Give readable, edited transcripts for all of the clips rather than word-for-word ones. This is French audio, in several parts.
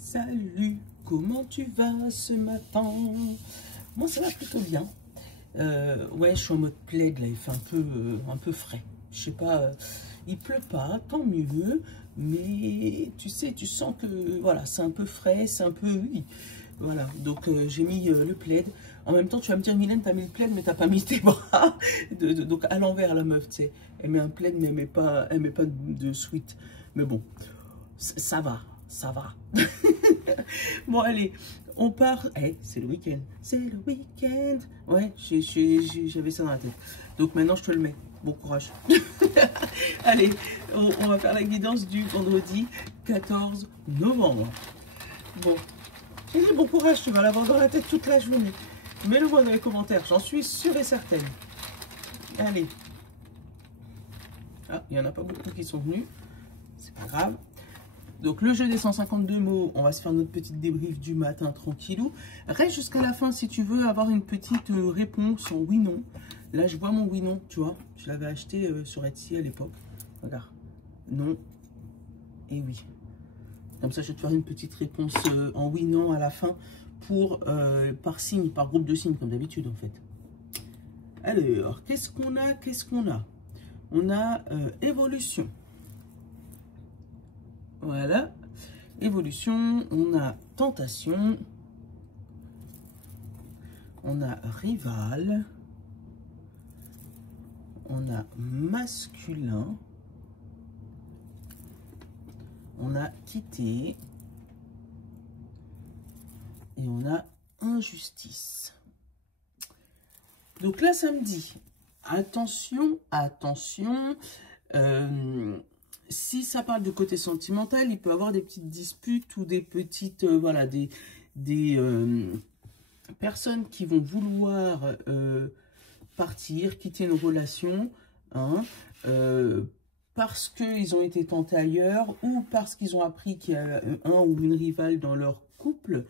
Salut, comment tu vas ce matin? Moi ça va plutôt bien. Ouais, je suis en mode plaid là, il fait un peu frais. Je sais pas, il pleut pas, tant mieux. Mais tu sais, tu sens que voilà, c'est un peu frais, c'est un peu oui. Voilà, donc j'ai mis le plaid. En même temps, tu vas me dire, Mylène, t'as mis le plaid, mais t'as pas mis tes bras. Donc à l'envers, la meuf, tu sais. Elle met un plaid, mais elle met pas de sweat. Mais bon, ça va, ça va. Bon, allez, on part. Eh, c'est le week-end. C'est le week-end. Ouais, j'avais ça dans la tête. Donc maintenant, je te le mets. Bon courage. Allez, on va faire la guidance du vendredi 14 novembre. Bon, j'ai dit bon courage, tu vas l'avoir dans la tête toute la journée. Mets-le-moi dans les commentaires, j'en suis sûre et certaine. Allez. Ah, il n'y en a pas beaucoup qui sont venus. C'est pas grave. Donc le jeu des 152 mots, on va se faire notre petite débrief du matin tranquillou. Reste jusqu'à la fin si tu veux avoir une petite réponse en oui-non. Là je vois mon oui-non, tu vois. Je l'avais acheté sur Etsy à l'époque. Regarde. Non et oui. Comme ça je vais te faire une petite réponse en oui-non à la fin pour par signe, par groupe de signes comme d'habitude en fait. Alors, qu'est-ce qu'on a? Qu'est-ce qu'on a? On a évolution. Voilà, évolution, on a tentation, on a rival, on a masculin, on a quitté et on a injustice. Donc là, ça me dit, attention, attention, si ça parle du côté sentimental, il peut y avoir des petites disputes ou des petites, voilà, des personnes qui vont vouloir partir, quitter une relation, hein, parce qu'ils ont été tentés ailleurs ou parce qu'ils ont appris qu'il y a un ou une rivale dans leur couple,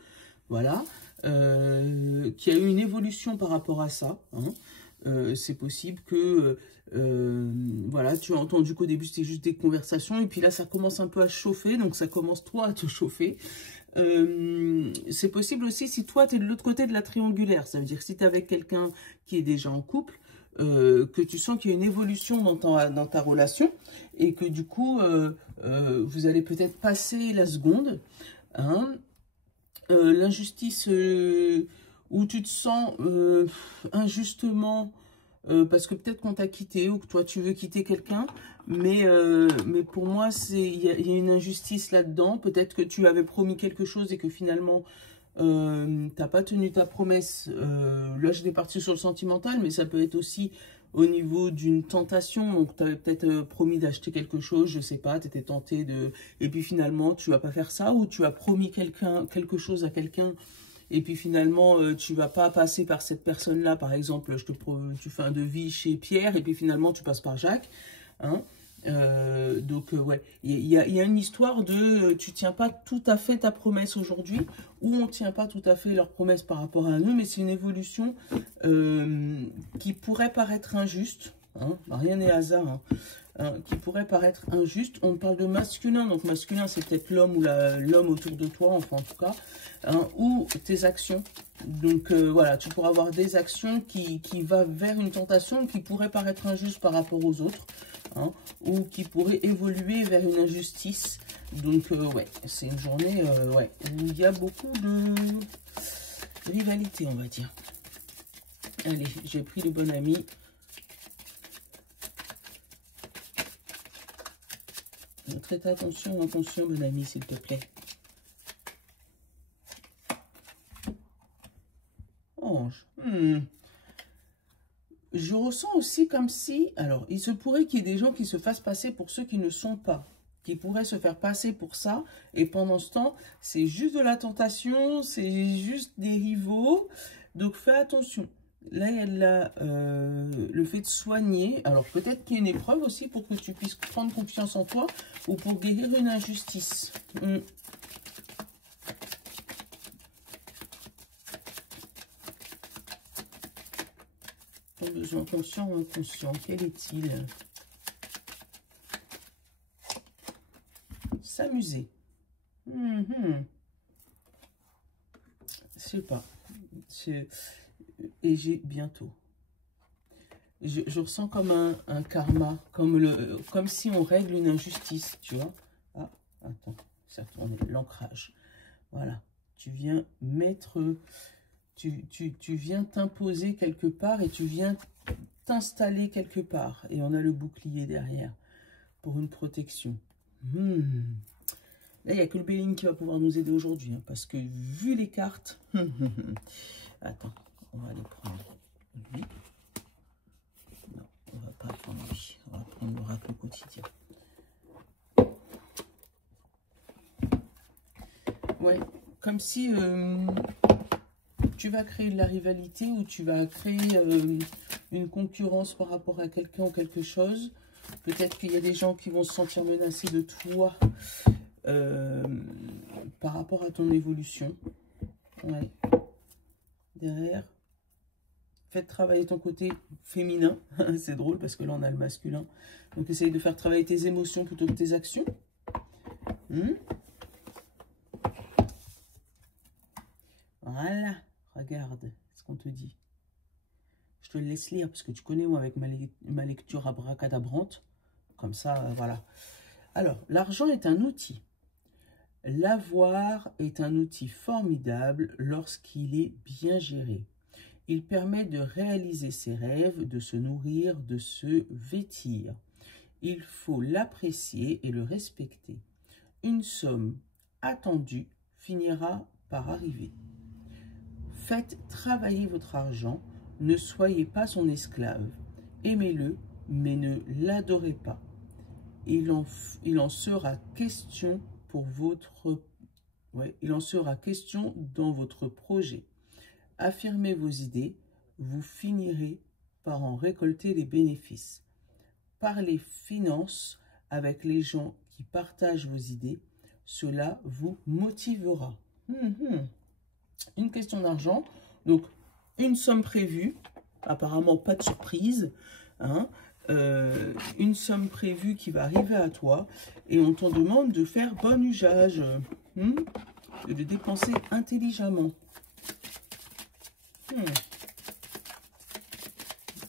voilà, qu'il y a eu une évolution par rapport à ça, hein. C'est possible que voilà, tu as entendu qu'au début c'était juste des conversations et puis là ça commence un peu à chauffer, donc ça commence toi à te chauffer. C'est possible aussi si toi tu es de l'autre côté de la triangulaire, ça veut dire que si tu es avec quelqu'un qui est déjà en couple, que tu sens qu'il y a une évolution dans ta relation et que du coup vous allez peut-être passer la seconde, hein. L'injustice où tu te sens injustement parce que peut-être qu'on t'a quitté ou que toi tu veux quitter quelqu'un, mais pour moi il y a une injustice là-dedans. Peut-être que tu avais promis quelque chose et que finalement t'as pas tenu ta promesse. Là je vais partir sur le sentimental, mais ça peut être aussi au niveau d'une tentation. Donc tu avais peut-être promis d'acheter quelque chose, je sais pas, tu étais tenté de... Et puis finalement tu vas pas faire ça, ou tu as promis quelque chose à quelqu'un et puis finalement tu vas pas passer par cette personne-là. Par exemple, tu fais un devis chez Pierre et puis finalement tu passes par Jacques, hein. Donc ouais, il y a une histoire de tu tiens pas tout à fait ta promesse aujourd'hui, ou on tient pas tout à fait leur promesse par rapport à nous, mais c'est une évolution qui pourrait paraître injuste, hein, rien n'est hasard, hein, qui pourrait paraître injuste. On parle de masculin, donc masculin c'est peut-être l'homme ou l'homme autour de toi, enfin en tout cas, hein, ou tes actions. Donc voilà, tu pourras avoir des actions qui va vers une tentation qui pourrait paraître injuste par rapport aux autres, hein, ou qui pourrait évoluer vers une injustice. Donc ouais, c'est une journée ouais, où il y a beaucoup de rivalité, on va dire. Allez, j'ai pris le bon ami. Faites attention, attention, bon ami, s'il te plaît. Ange. Je ressens aussi comme si... Alors, il se pourrait qu'il y ait des gens qui se fassent passer pour ceux qui ne sont pas. Qui pourraient se faire passer pour ça. Et pendant ce temps, c'est juste de la tentation, c'est juste des rivaux. Donc, fais attention. Là, il y a le fait de soigner. Alors, peut-être qu'il y a une épreuve aussi pour que tu puisses prendre confiance en toi ou pour guérir une injustice. Ton besoin conscient ou inconscient, quel est-il? S'amuser. Je sais pas. Et j'ai bientôt. Je ressens comme un karma, comme si on règle une injustice, tu vois. Ah, attends, c'est retourné, l'ancrage. Voilà, tu viens mettre, tu viens t'imposer quelque part et tu viens t'installer quelque part. Et on a le bouclier derrière pour une protection. Là, il n'y a que le Béline qui va pouvoir nous aider aujourd'hui, hein, parce que vu les cartes... Attends, on va aller prendre lui. Non, on va pas prendre lui. On va prendre l'oracle quotidien. Ouais, comme si tu vas créer de la rivalité ou tu vas créer une concurrence par rapport à quelqu'un ou quelque chose. Peut-être qu'il y a des gens qui vont se sentir menacés de toi par rapport à ton évolution. Ouais. Derrière, faites travailler ton côté féminin. C'est drôle parce que là, on a le masculin. Donc, essaye de faire travailler tes émotions plutôt que tes actions. Voilà, regarde ce qu'on te dit. Je te le laisse lire parce que tu connais, moi, avec ma lecture abracadabrante. Comme ça, voilà. Alors, l'argent est un outil. L'avoir est un outil formidable lorsqu'il est bien géré. Il permet de réaliser ses rêves, de se nourrir, de se vêtir. Il faut l'apprécier et le respecter. Une somme attendue finira par arriver. Faites travailler votre argent, ne soyez pas son esclave. Aimez-le, mais ne l'adorez pas. Il en sera question pour votre... Ouais, il en sera question dans votre projet. Affirmez vos idées, vous finirez par en récolter les bénéfices. Parlez finances avec les gens qui partagent vos idées, cela vous motivera. Une question d'argent, donc une somme prévue, apparemment pas de surprise, hein, une somme prévue qui va arriver à toi et on t'en demande de faire bon usage, et de dépenser intelligemment.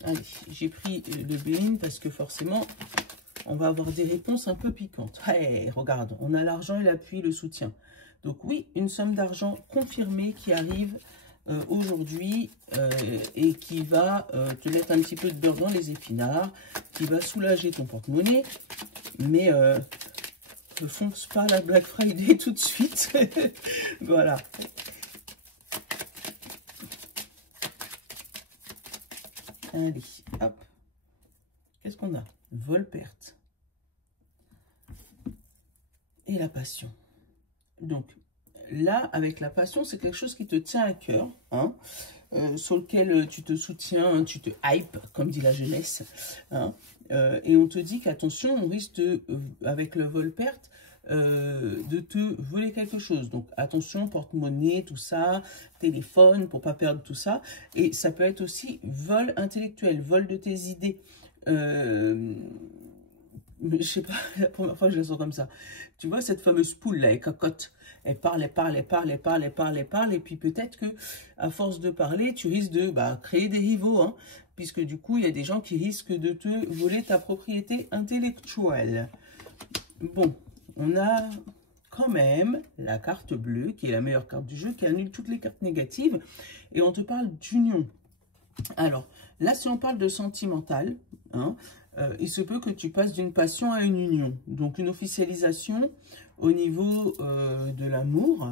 Allez, j'ai pris le Béline parce que forcément, on va avoir des réponses un peu piquantes. Hey, regarde, on a l'argent et l'appui, le soutien. Donc oui, une somme d'argent confirmée qui arrive aujourd'hui et qui va te mettre un petit peu de beurre dans les épinards, qui va soulager ton porte-monnaie, mais ne fonce pas la Black Friday tout de suite. Voilà. Allez, hop. Qu'est-ce qu'on a? Vol-perte. Et la passion. Donc, là, avec la passion, c'est quelque chose qui te tient à cœur, hein, sur lequel tu te soutiens, tu te hype, comme dit la jeunesse. Hein, et on te dit qu'attention, on risque, de, avec le vol-perte, de te voler quelque chose. Donc, attention, porte-monnaie, tout ça, téléphone, pour pas perdre tout ça. Et ça peut être aussi vol intellectuel, vol de tes idées. Je sais pas, la première fois que je la sens comme ça. Tu vois, cette fameuse poule, là, elle cocotte. Elle parle, elle parle, elle parle, elle parle, elle parle, elle parle. Et puis peut-être que à force de parler, tu risques de créer des rivaux. Hein, puisque du coup, il y a des gens qui risquent de te voler ta propriété intellectuelle. Bon, on a quand même la carte bleue, qui est la meilleure carte du jeu, qui annule toutes les cartes négatives. Et on te parle d'union. Alors, là, si on parle de sentimental, hein, il se peut que tu passes d'une passion à une union. Donc, une officialisation au niveau de l'amour.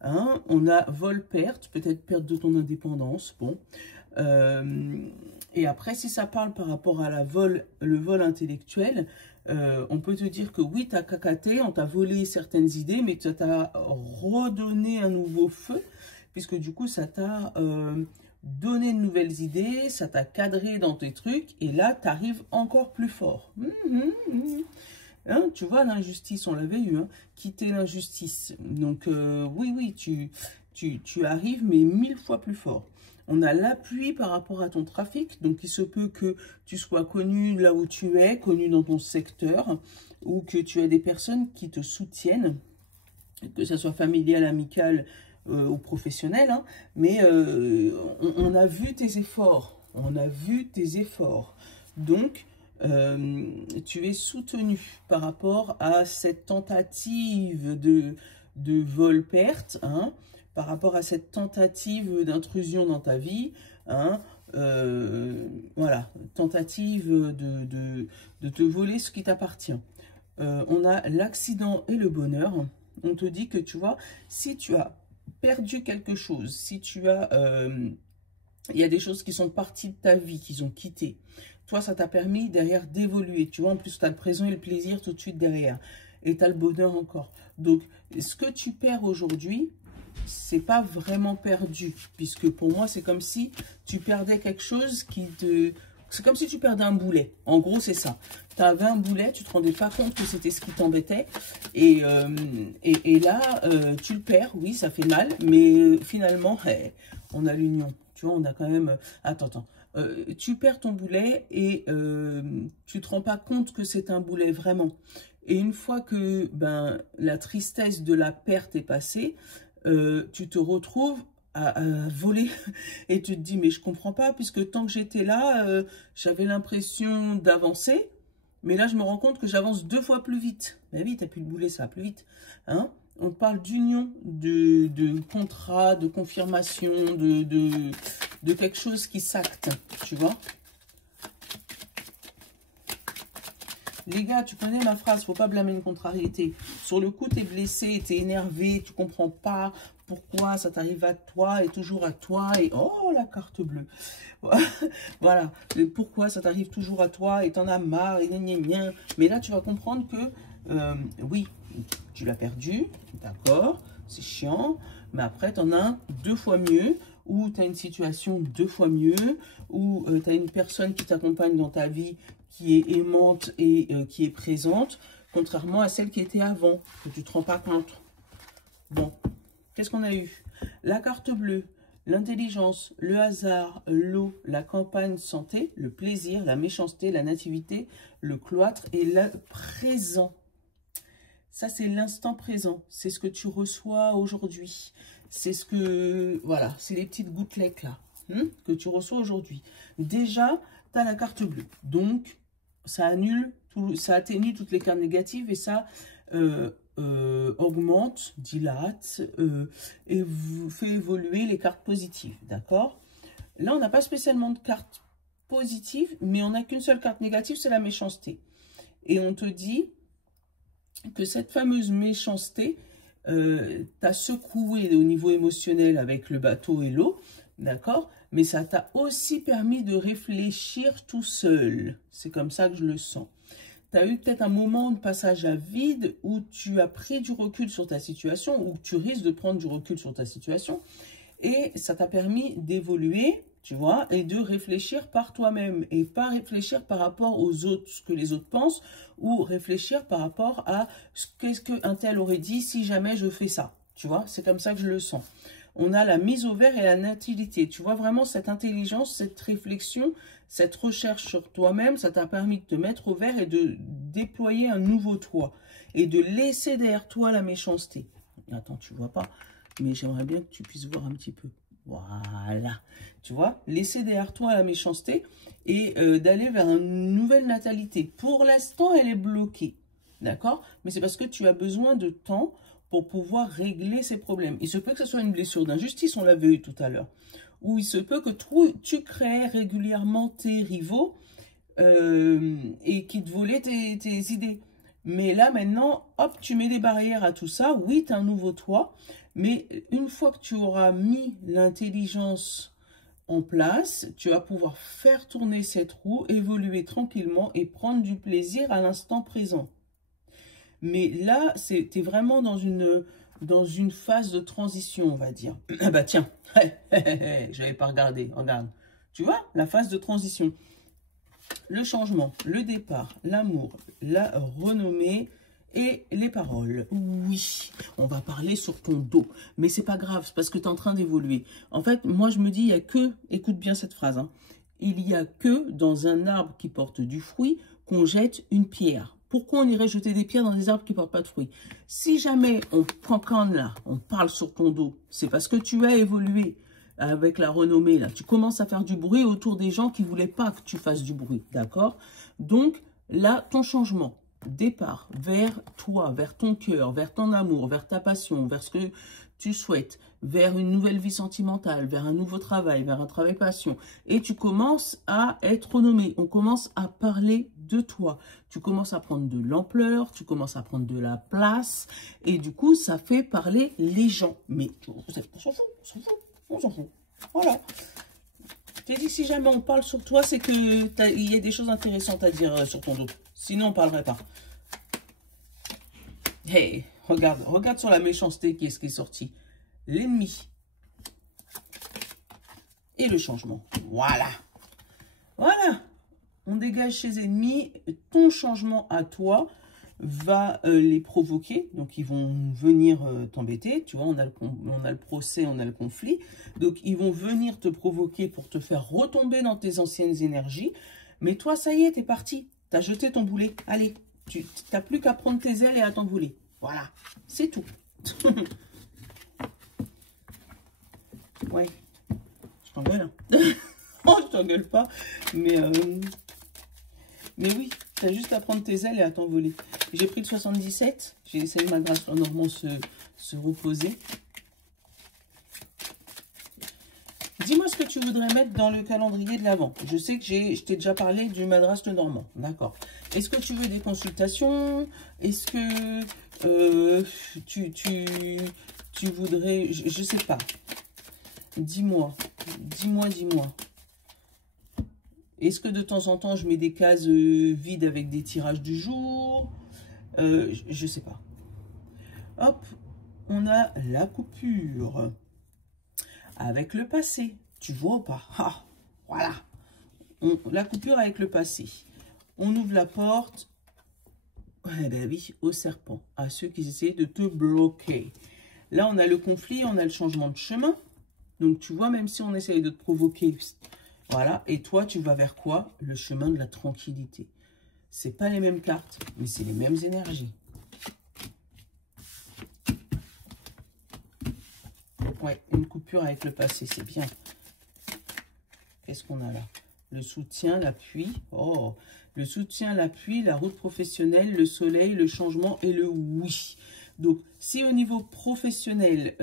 Hein. On a vol-perte, peut-être perte de ton indépendance. Bon. Et après, si ça parle par rapport à le vol intellectuel, on peut te dire que oui, tu as cacaté, on t'a volé certaines idées, mais tu t'as redonné un nouveau feu, puisque du coup, ça t'a... donner de nouvelles idées, ça t'a cadré dans tes trucs, et là, tu arrives encore plus fort. Hein, tu vois, l'injustice, on l'avait eu, hein, quitter l'injustice. Donc, oui, tu arrives, mais 1000 fois plus fort. On a l'appui par rapport à ton trafic, donc il se peut que tu sois connu là où tu es, connu dans ton secteur, ou que tu aies des personnes qui te soutiennent, que ce soit familial, amical, au professionnel, hein, mais on a vu tes efforts. On a vu tes efforts. Donc, tu es soutenu par rapport à cette tentative de vol-perte, hein, par rapport à cette tentative d'intrusion dans ta vie, hein, voilà, tentative de te voler ce qui t'appartient. On a l'accident et le bonheur. On te dit que, tu vois, si tu as perdu quelque chose, si tu as... il y a des choses qui sont parties de ta vie, qui ont quitté. Toi, ça t'a permis derrière d'évoluer. Tu vois, en plus, tu as le présent et le plaisir tout de suite derrière. Et tu as le bonheur encore. Donc, ce que tu perds aujourd'hui, c'est pas vraiment perdu. Puisque pour moi, c'est comme si tu perdais quelque chose qui te... C'est comme si tu perdais un boulet. En gros, c'est ça. Tu avais un boulet, tu ne te rendais pas compte que c'était ce qui t'embêtait. Et là, tu le perds. Oui, ça fait mal. Mais finalement, on a l'union. Tu vois, on a quand même... Attends. Tu perds ton boulet et tu ne te rends pas compte que c'est un boulet vraiment. Et une fois que la tristesse de la perte est passée, tu te retrouves à voler et tu te dis mais je comprends pas puisque tant que j'étais là j'avais l'impression d'avancer, mais là je me rends compte que j'avance 2 fois plus vite. Ben oui, t'as plus le boulet, ça va plus vite, hein. On parle d'union, de contrat, de confirmation, de quelque chose qui s'acte, tu vois. Les gars, tu connais ma phrase, faut pas blâmer une contrariété. Sur le coup, tu es blessé, tu es énervé, tu comprends pas pourquoi ça t'arrive à toi et toujours à toi. Et oh, la carte bleue. Voilà, pourquoi ça t'arrive toujours à toi et t'en as marre et gna gna gna. Mais là, tu vas comprendre que, oui, tu l'as perdu, d'accord, c'est chiant. Mais après, tu en as 2 fois mieux, ou tu as une situation 2 fois mieux, ou tu as une personne qui t'accompagne dans ta vie qui est aimante et qui est présente, contrairement à celle qui était avant, que tu ne te rends pas compte. Bon, qu'est-ce qu'on a eu? La carte bleue, l'intelligence, le hasard, l'eau, la campagne santé, le plaisir, la méchanceté, la nativité, le cloître et le présent. Ça, c'est l'instant présent. C'est ce que tu reçois aujourd'hui. C'est ce que... Voilà, c'est les petites gouttelettes là que tu reçois aujourd'hui. Déjà, tu as la carte bleue. Donc, ça annule, ça atténue toutes les cartes négatives et ça augmente, dilate et vous fait évoluer les cartes positives. D'accord? Là, on n'a pas spécialement de cartes positives, mais on n'a qu'une seule carte négative, c'est la méchanceté. Et on te dit que cette fameuse méchanceté t'a secoué au niveau émotionnel avec le bateau et l'eau, d'accord? Mais ça t'a aussi permis de réfléchir tout seul. C'est comme ça que je le sens. Tu as eu peut-être un moment de passage à vide où tu as pris du recul sur ta situation, ou tu risques de prendre du recul sur ta situation, et ça t'a permis d'évoluer, tu vois, et de réfléchir par toi-même, et pas réfléchir par rapport aux autres, ce que les autres pensent, ou réfléchir par rapport à qu'est-ce qu'un tel aurait dit si jamais je fais ça. Tu vois, c'est comme ça que je le sens. On a la mise au vert et la nativité. Tu vois vraiment cette intelligence, cette réflexion, cette recherche sur toi-même, ça t'a permis de te mettre au vert et de déployer un nouveau toi. Et de laisser derrière toi la méchanceté. Attends, tu vois pas, mais j'aimerais bien que tu puisses voir un petit peu. Voilà. Tu vois, laisser derrière toi la méchanceté et d'aller vers une nouvelle natalité. Pour l'instant, elle est bloquée. D'accord? Mais c'est parce que tu as besoin de temps pour pouvoir régler ces problèmes. Il se peut que ce soit une blessure d'injustice, on l'avait eu tout à l'heure. Ou il se peut que tu crées régulièrement tes rivaux et qui te volaient tes idées. Mais là, maintenant, hop, tu mets des barrières à tout ça. Oui, tu as un nouveau toi. Mais une fois que tu auras mis l'intelligence en place, tu vas pouvoir faire tourner cette roue, évoluer tranquillement et prendre du plaisir à l'instant présent. Mais là, tu es vraiment dans une phase de transition, on va dire. Ah bah tiens, je n'avais pas regardé, regarde. Tu vois, la phase de transition. Le changement, le départ, l'amour, la renommée et les paroles. Oui, on va parler sur ton dos. Mais c'est pas grave, c'est parce que tu es en train d'évoluer. En fait, moi je me dis, il n'y a que, écoute bien cette phrase, hein, il n'y a que dans un arbre qui porte du fruit qu'on jette une pierre. Pourquoi on irait jeter des pierres dans des arbres qui ne portent pas de fruits? Si jamais on prend quand là, on parle sur ton dos, c'est parce que tu as évolué avec la renommée. Là, tu commences à faire du bruit autour des gens qui ne voulaient pas que tu fasses du bruit. D'accord? Donc, là, ton changement, départ vers toi, vers ton cœur, vers ton amour, vers ta passion, vers ce que tu souhaites, vers une nouvelle vie sentimentale, vers un nouveau travail, vers un travail passion. Et tu commences à être renommé. On commence à parler de toi. Tu commences à prendre de l'ampleur, tu commences à prendre de la place. Et du coup, ça fait parler les gens. Mais on s'en fout, on s'en fout, on s'en fout. Voilà. Je t'ai dit, si jamais on parle sur toi, c'est qu'il y a des choses intéressantes à dire sur ton dos. Sinon, on ne parlerait pas. Hey, regarde sur la méchanceté qui est sorti. L'ennemi et le changement. Voilà. Voilà. On dégage ces ennemis. Ton changement à toi va les provoquer. Donc, ils vont venir t'embêter. Tu vois, on a le procès, on a le conflit. Donc, ils vont venir te provoquer pour te faire retomber dans tes anciennes énergies. Mais toi, ça y est, t'es parti. T'as jeté ton boulet. Allez, tu n'as plus qu'à prendre tes ailes et à t'envoler. Voilà, c'est tout. Ouais, je t'engueule. Hein. Oh, je t'engueule pas. Mais oui, tu as juste à prendre tes ailes et à t'envoler. J'ai pris le 77. J'ai laissé ma grâce Normand se reposer. Dis-moi ce que tu voudrais mettre dans le calendrier de l'Avent. Je sais que je t'ai déjà parlé du Madras Normand. D'accord. Est-ce que tu veux des consultations? Est-ce que tu voudrais... Je sais pas. Dis-moi. Dis-moi. Est-ce que de temps en temps, je mets des cases vides avec des tirages du jour? Je sais pas. Hop. On a la coupure. Avec le passé, tu vois ou pas? Ah, voilà. La coupure avec le passé. On ouvre la porte, eh ben oui, au serpent, à ceux qui essaient de te bloquer. Là, on a le conflit, on a le changement de chemin. Donc, tu vois, même si on essaye de te provoquer, voilà. Et toi, tu vas vers quoi? Le chemin de la tranquillité. C'est pas les mêmes cartes, mais c'est les mêmes énergies. Ouais, une coupure avec le passé, c'est bien. Qu'est-ce qu'on a là? Le soutien, l'appui. Oh, le soutien, l'appui, la route professionnelle, le soleil, le changement et le oui. Donc, si au niveau professionnel,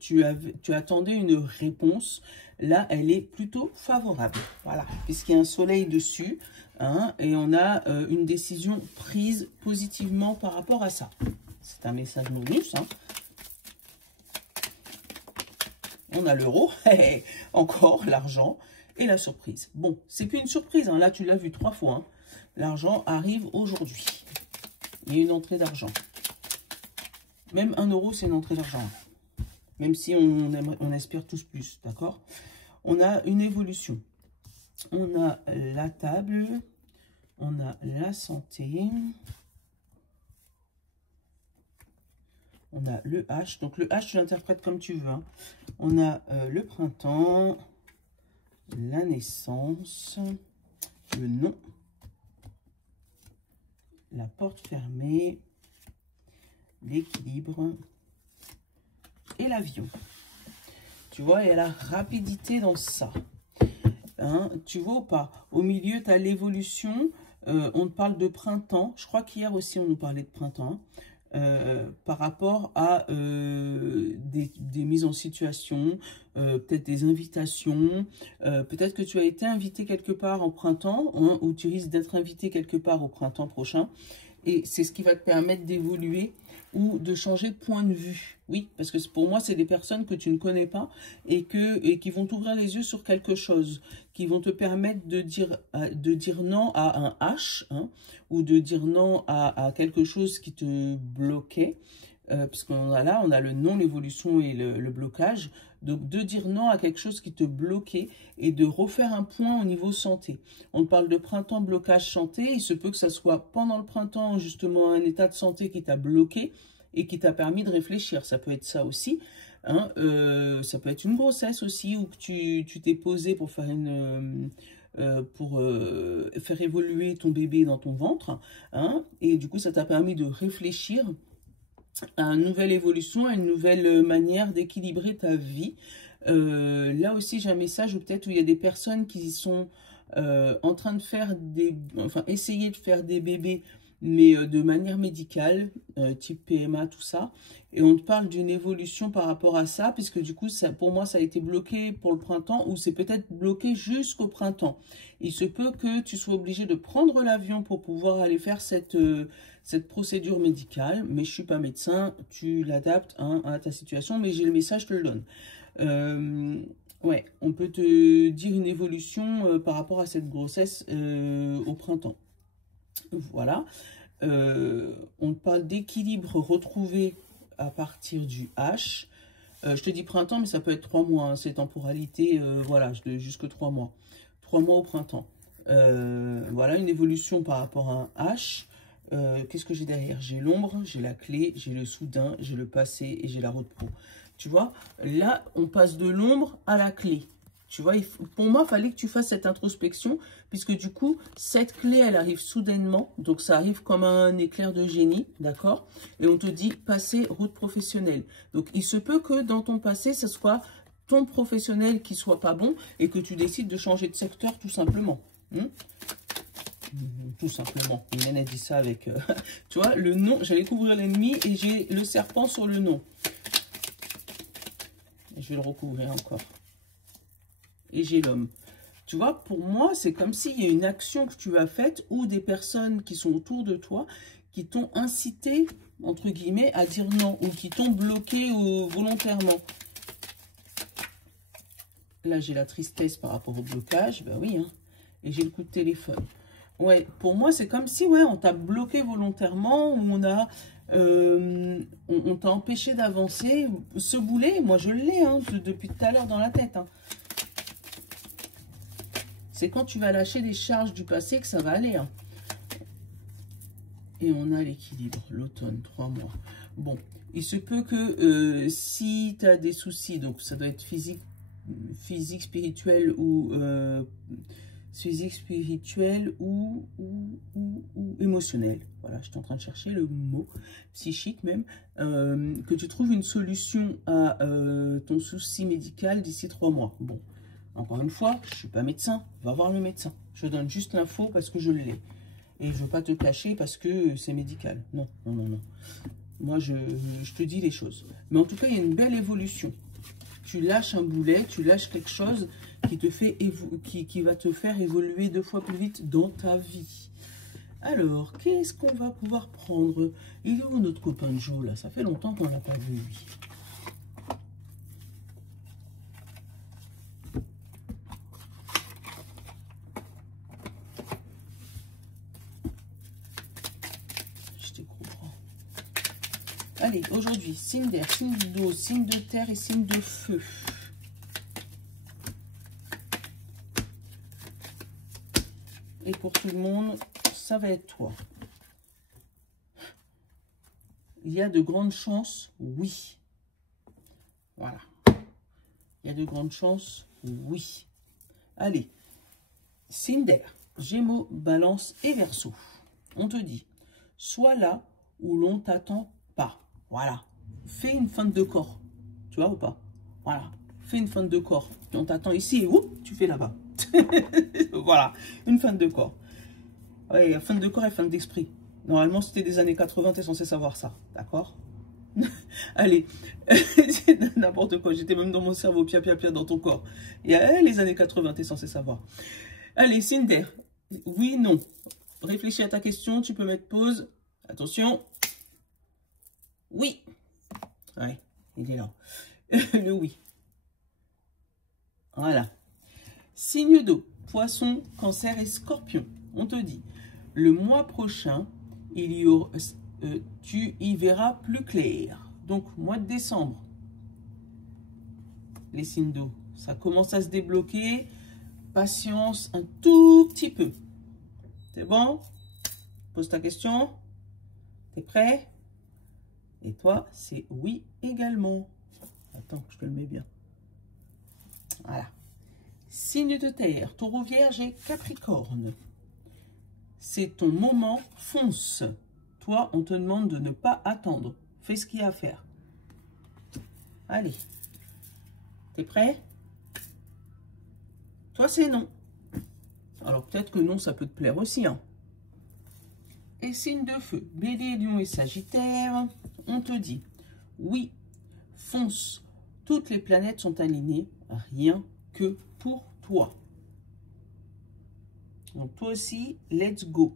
tu attendais une réponse, là, elle est plutôt favorable. Voilà, puisqu'il y a un soleil dessus, hein, et on a une décision prise positivement par rapport à ça. C'est un message bonus, hein. On a l'euro, encore l'argent et la surprise. Bon, c'est plus une surprise, hein. Là tu l'as vu 3 fois. Hein. L'argent arrive aujourd'hui. Il y a une entrée d'argent. Même 1 euro, c'est une entrée d'argent. Même si on aspire tous plus, d'accord? On a une évolution. On a la table, on a la santé. On a le H. Donc, le H, tu l'interprètes comme tu veux. Hein. On a le printemps, la naissance, le nom, la porte fermée, l'équilibre et l'avion. Tu vois, il y a la rapidité dans ça. Hein, tu vois ou pas? Au milieu, tu as l'évolution. On te parle de printemps. Je crois qu'hier aussi, on nous parlait de printemps. Hein. Par rapport à des mises en situation, peut-être des invitations, peut-être que tu as été invité quelque part en printemps, hein, ou tu risques d'être invité quelque part au printemps prochain, et c'est ce qui va te permettre d'évoluer ou de changer de point de vue. Oui, parce que pour moi, c'est des personnes que tu ne connais pas et qui vont t'ouvrir les yeux sur quelque chose, qui vont te permettre de dire non à un H, hein, ou de dire non à quelque chose qui te bloquait, puisqu'on a là, on a le non, l'évolution et le blocage. Donc, de dire non à quelque chose qui te bloquait et de refaire un point au niveau santé. On parle de printemps, blocage, santé. Il se peut que ça soit pendant le printemps, justement, un état de santé qui t'a bloqué et qui t'a permis de réfléchir. Ça peut être ça aussi. Hein. Ça peut être une grossesse aussi, ou que tu t'es posé pour faire pour faire évoluer ton bébé dans ton ventre. Hein, et du coup, ça t'a permis de réfléchir à une nouvelle évolution, à une nouvelle manière d'équilibrer ta vie. Là aussi, j'ai un message où peut-être où il y a des personnes qui sont en train de faire essayer de faire des bébés, mais de manière médicale, type PMA, tout ça. Et on te parle d'une évolution par rapport à ça, puisque du coup, ça, pour moi, ça a été bloqué pour le printemps, ou c'est peut-être bloqué jusqu'au printemps. Il se peut que tu sois obligé de prendre l'avion pour pouvoir aller faire cette procédure médicale, mais je ne suis pas médecin, tu l'adaptes hein, à ta situation, mais j'ai le message, je te le donne. Ouais, on peut te dire une évolution par rapport à cette grossesse au printemps. Voilà. On parle d'équilibre retrouvé à partir du H. Je te dis printemps, mais ça peut être 3 mois. Hein, ces temporalités, voilà, jusque 3 mois. 3 mois au printemps. Voilà, une évolution par rapport à un H. Qu'est-ce que j'ai derrière? J'ai l'ombre, j'ai la clé, j'ai le soudain, j'ai le passé et j'ai la roue de proue. Tu vois, là, on passe de l'ombre à la clé. Tu vois, pour moi, il fallait que tu fasses cette introspection, puisque du coup, cette clé, elle arrive soudainement. Donc, ça arrive comme un éclair de génie, d'accord? Et on te dit, passé, route professionnelle. Donc, il se peut que dans ton passé, ce soit ton professionnel qui soit pas bon et que tu décides de changer de secteur tout simplement. Tout simplement. Hélène a dit ça avec... tu vois, le nom, j'allais couvrir l'ennemi et j'ai le serpent sur le nom. Je vais le recouvrir encore. Et j'ai l'homme. Tu vois, pour moi, c'est comme s'il y a une action que tu as faite ou des personnes qui sont autour de toi qui t'ont incité, entre guillemets, à dire non ou qui t'ont bloqué volontairement. Là, j'ai la tristesse par rapport au blocage. Ben oui, hein. Et j'ai le coup de téléphone. Ouais, pour moi, c'est comme si, ouais, on t'a bloqué volontairement ou on t'a empêché d'avancer. Ce boulet, moi, je l'ai hein, depuis tout à l'heure dans la tête. Hein. C'est quand tu vas lâcher les charges du passé que ça va aller. Hein. Et on a l'équilibre, l'automne, 3 mois. Bon, il se peut que si tu as des soucis, donc ça doit être physique, spirituel ou... physique, spirituel ou émotionnel. Voilà, je suis en train de chercher le mot, psychique même. Que tu trouves une solution à ton souci médical d'ici 3 mois. Bon, encore une fois, je ne suis pas médecin, va voir le médecin. Je donne juste l'info parce que je l'ai. Et je ne veux pas te cacher parce que c'est médical. Non, non, non, non. Moi, je te dis les choses. Mais en tout cas, il y a une belle évolution. Tu lâches un boulet, tu lâches quelque chose qui va te faire évoluer 2 fois plus vite dans ta vie. Alors, qu'est-ce qu'on va pouvoir prendre? Il est où notre copain Joe, là? Ça fait longtemps qu'on ne l'a pas vu, lui. Je t'ai comprends. Allez, aujourd'hui, signe d'air, signe d'eau, signe de terre et signe de feu. Et pour tout le monde, ça va être toi. Il y a de grandes chances, oui. Voilà. Il y a de grandes chances, oui. Allez, signe d'air, Gémeaux, Balance et Verseau. On te dit, sois là où l'on t'attend pas. Voilà. Fais une feinte de corps. Tu vois ou pas? Voilà. Fais une feinte de corps. On t'attend ici et oups, tu fais là-bas. Voilà, une feinte de corps. Ouais, feinte de corps et feinte d'esprit. Normalement, si t'es des années 80, t'es censé savoir ça. D'accord? Allez, n'importe quoi. J'étais même dans mon cerveau, pia, pia, pia, dans ton corps. Il y a les années 80, t'es censé savoir. Allez, signe d'air. Oui, non. Réfléchis à ta question, tu peux mettre pause. Attention. Oui. Ouais, il est là. Le oui. Voilà. Signe d'eau, Poisson, Cancer et Scorpion. On te dit, le mois prochain, tu y verras plus clair. Donc, mois de décembre, les signes d'eau, ça commence à se débloquer. Patience, un tout petit peu. C'est bon? Pose ta question. T'es prêt? Et toi, c'est oui également. Attends, je te le mets bien. Voilà. Signe de terre, Taureau, Vierge et Capricorne. C'est ton moment, fonce. Toi, on te demande de ne pas attendre. Fais ce qu'il y a à faire. Allez. T'es prêt? Toi, c'est non. Alors, peut-être que non, ça peut te plaire aussi. Hein. Et signe de feu, Bélier, Lion et Sagittaire, on te dit, oui, fonce. Toutes les planètes sont alignées, rien que pour toi. Donc, toi aussi, let's go.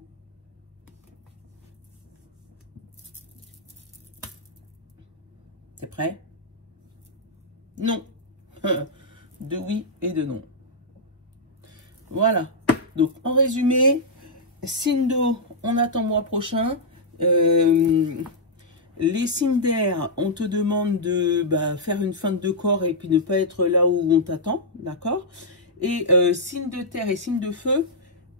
T'es prêt? Non. De oui et de non. Voilà. Donc, en résumé, signe d'eau, on attend le mois prochain. Les signes d'air, on te demande de faire une feinte de corps et puis ne pas être là où on t'attend. D'accord? Et signe de terre et signe de feu,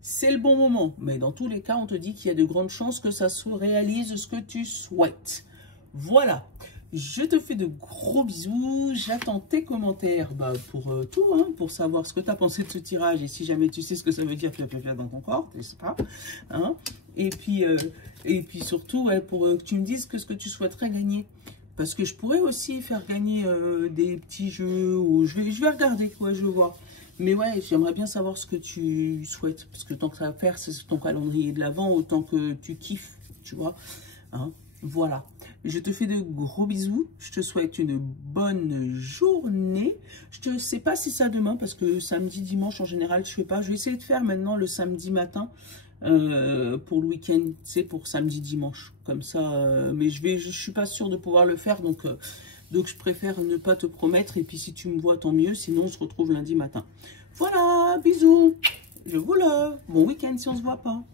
c'est le bon moment. Mais dans tous les cas, on te dit qu'il y a de grandes chances que ça se réalise ce que tu souhaites. Voilà. Je te fais de gros bisous. J'attends tes commentaires pour tout, hein, pour savoir ce que tu as pensé de ce tirage. Et si jamais tu sais ce que ça veut dire, pia dans ton corps, n'est-ce pas, hein. Et puis surtout, ouais, pour que tu me dises ce que tu souhaiterais gagner. Parce que je pourrais aussi faire gagner des petits jeux. Ou je vais regarder, quoi, je vais voir. Mais ouais, j'aimerais bien savoir ce que tu souhaites. Parce que tant que ça va faire, c'est ton calendrier de l'avant, autant que tu kiffes, tu vois, hein. Voilà, je te fais de gros bisous, je te souhaite une bonne journée. Je ne sais pas si ça demain, parce que samedi, dimanche, en général, je ne fais pas. Je vais essayer de faire maintenant le samedi matin pour le week-end, c'est pour samedi, dimanche, comme ça. Mais je suis pas sûre de pouvoir le faire, donc je préfère ne pas te promettre. Et puis si tu me vois, tant mieux, sinon on se retrouve lundi matin. Voilà, bisous, je vous love, bon week-end si on ne se voit pas.